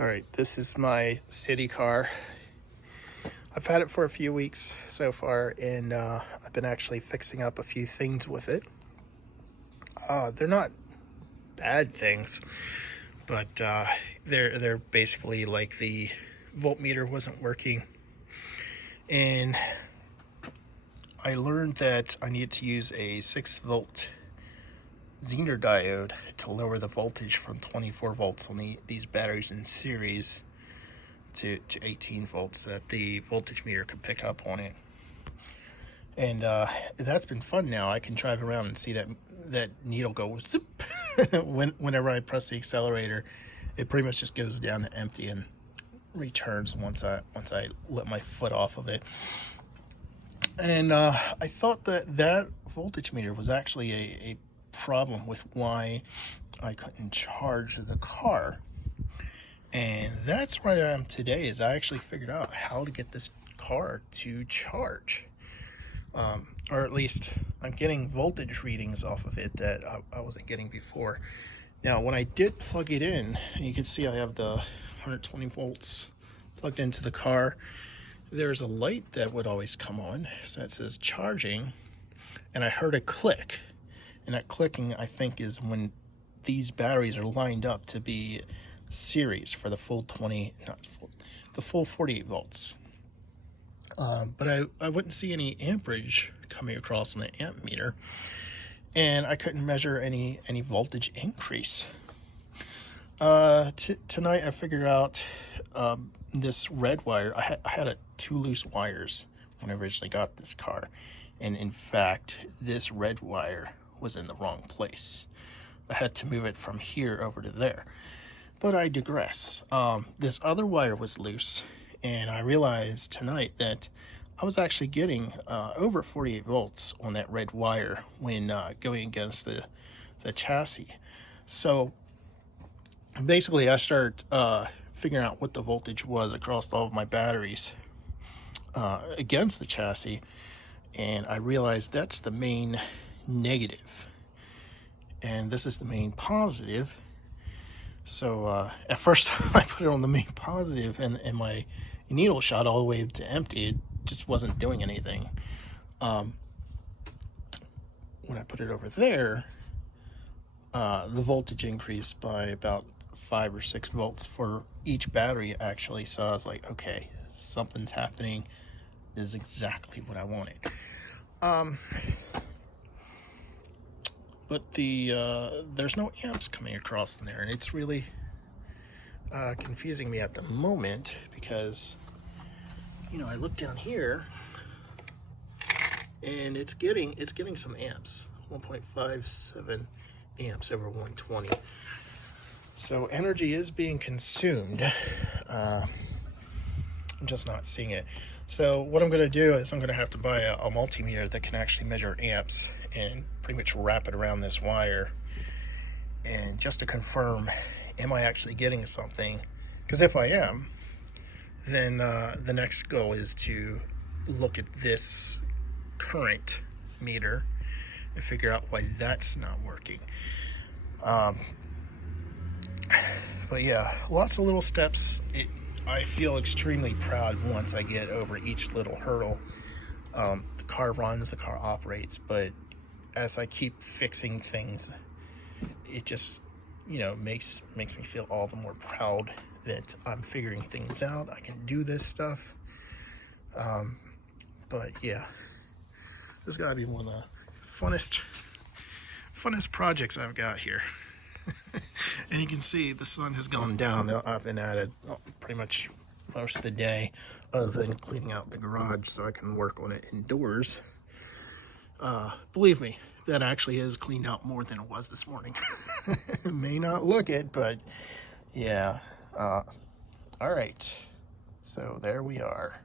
All right, this is my CitiCar. I've had it for a few weeks so far, and I've been actually fixing up a few things with it. They're not bad things, but they're basically like the voltmeter wasn't working, and I learned that I need to use a 6-volt Zener diode to lower the voltage from 24 volts on these batteries in series to 18 volts that the voltage meter could pick up on it. And that's been fun now. I can drive around and see that needle go zip. Whenever I press the accelerator, it pretty much just goes down to empty and returns once I let my foot off of it. And I thought that voltage meter was actually a problem with why I couldn't charge the car. And that's where I am today, is I actually figured out how to get this car to charge. Or at least I'm getting voltage readings off of it that I wasn't getting before. Now, when I did plug it in, you can see I have the 120 volts plugged into the car. There's a light that would always come on, so it says charging, and I heard a click. And that clicking, I think, is when these batteries are lined up to be series for the full 48 volts. But I wouldn't see any amperage coming across on the amp meter, and I couldn't measure any voltage increase. Tonight I figured out this red wire. I had 2 loose wires when I originally got this car, and in fact this red wire was in the wrong place. I had to move it from here over to there, but I digress. This other wire was loose, and I realized tonight that I was actually getting over 48 volts on that red wire when going against the chassis. So basically I started figuring out what the voltage was across all of my batteries against the chassis, and I realized that's the main negative, and this is the main positive. So at first I put it on the main positive, and my needle shot all the way to empty. It just wasn't doing anything. When I put it over there, the voltage increased by about 5 or 6 volts for each battery actually. So I was like, okay, something's happening. This is exactly what I wanted. But there's no amps coming across in there, and it's really confusing me at the moment, because I look down here and it's getting some amps, 1.57 amps over 120. So energy is being consumed. I'm just not seeing it. So what I'm going to do is I'm going to have to buy a multimeter that can actually measure amps and pretty much wrap it around this wire, and just to confirm, am I actually getting something? Because if I am, then the next goal is to look at this current meter and figure out why that's not working. But yeah, lots of little steps. I feel extremely proud once I get over each little hurdle. The car runs, the car operates, but as I keep fixing things, it just makes me feel all the more proud that I'm figuring things out. I can do this stuff. But yeah, this has got to be one of the funnest projects I've got here. And you can see the sun has gone down. I've been at it pretty much most of the day, other than cleaning out the garage so I can work on it indoors. Believe me, that actually is cleaned out more than it was this morning. It may not look it, but yeah. All right, so there we are.